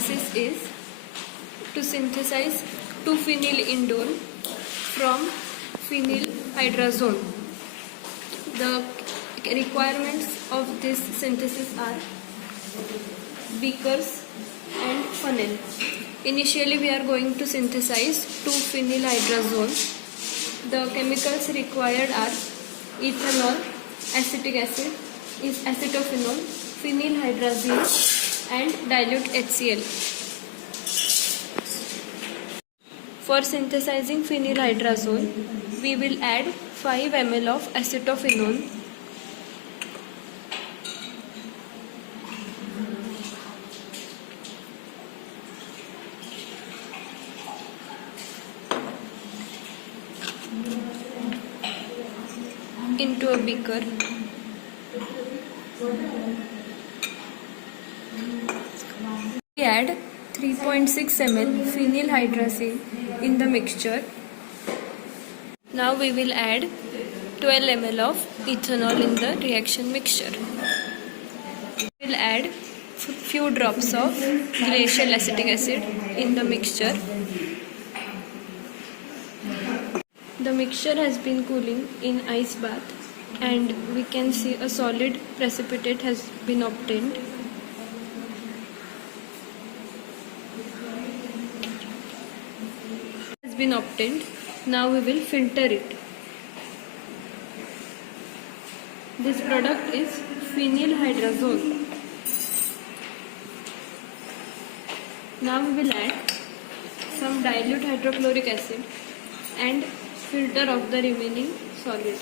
synthesis is to synthesize 2-phenylindole from phenylhydrazone. The requirements of this synthesis are beakers and funnel. Initially we are going to synthesize 2-phenylhydrazone. The chemicals required are ethanol, acetic acid, acetophenol, phenylhydrazine and dilute HCl. For synthesizing phenylhydrazone, we will add 5 ml of acetophenone, into a beaker. We add 3.6 ml phenylhydrazine in the mixture. Now we will add 12 ml of ethanol in the reaction mixture. We will add few drops of glacial acetic acid in the mixture. The mixture has been cooling in ice bath and we can see a solid precipitate has been obtained. Now we will filter it. This product is phenylhydrazone. Now we will add some dilute hydrochloric acid and filter off the remaining solid.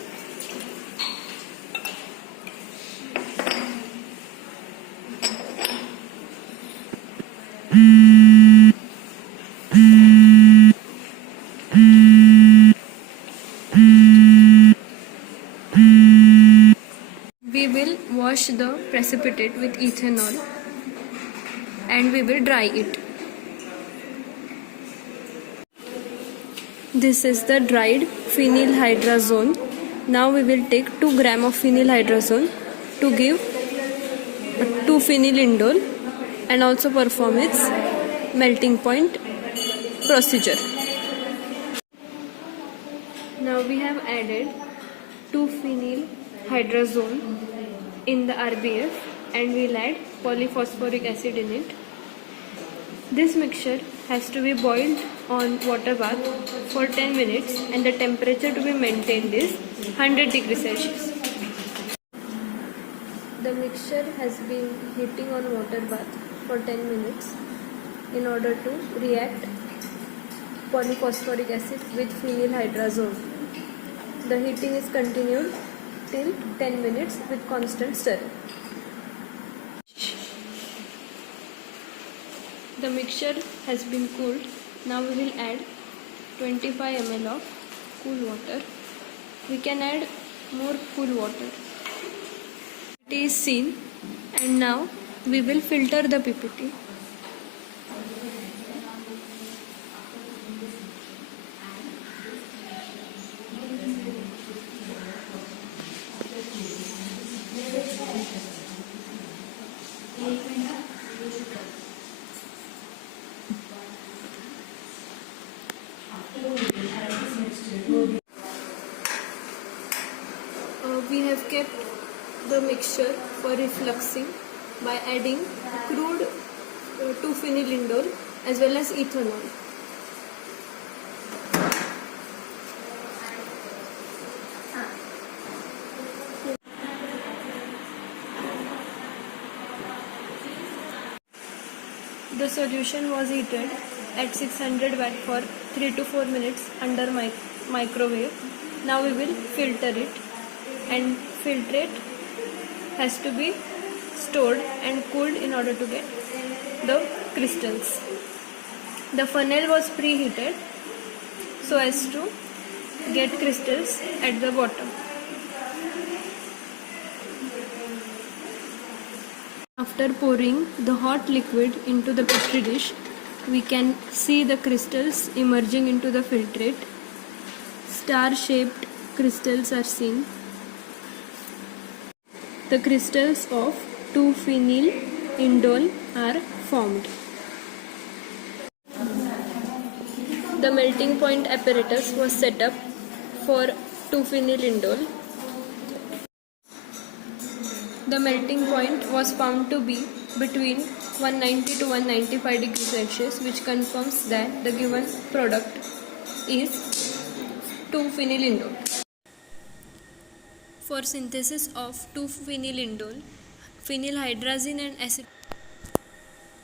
We will wash the precipitate with ethanol and we will dry it. This is the dried phenylhydrazone. Now we will take 2 grams of phenylhydrazone to give 2-phenylindole and also perform its melting point procedure. Now we have added 2-phenylhydrazone in the RBF and we'll add polyphosphoric acid in it. This mixture has to be boiled on water bath for 10 minutes and the temperature to be maintained is 100 degrees Celsius. The mixture has been heating on water bath for 10 minutes in order to react polyphosphoric acid with phenylhydrazone. The heating is continued till 10 minutes with constant stirring. The mixture has been cooled. Now we will add 25 ml of cool water. We can add more cool water. It is seen and now we will filter the PPT. We have kept the mixture for refluxing by adding crude 2-phenylindole as well as ethanol. The solution was heated at 600 watt for 3 to 4 minutes under microwave. Now we will filter it, and filtrate has to be stored and cooled in order to get the crystals. The funnel was preheated so as to get crystals at the bottom. After pouring the hot liquid into the petri dish, we can see the crystals emerging into the filtrate. Star-shaped crystals are seen. The crystals of 2-phenylindole are formed. The melting point apparatus was set up for 2-phenylindole. The melting point was found to be between 190 to 195 degrees Celsius, which confirms that the given product is 2-phenylindole. For synthesis of 2-phenylindole, phenylhydrazine and acid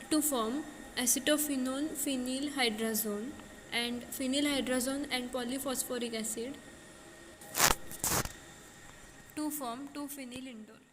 to form acetophenone phenylhydrazone and phenylhydrazone and polyphosphoric acid to form 2-phenylindole.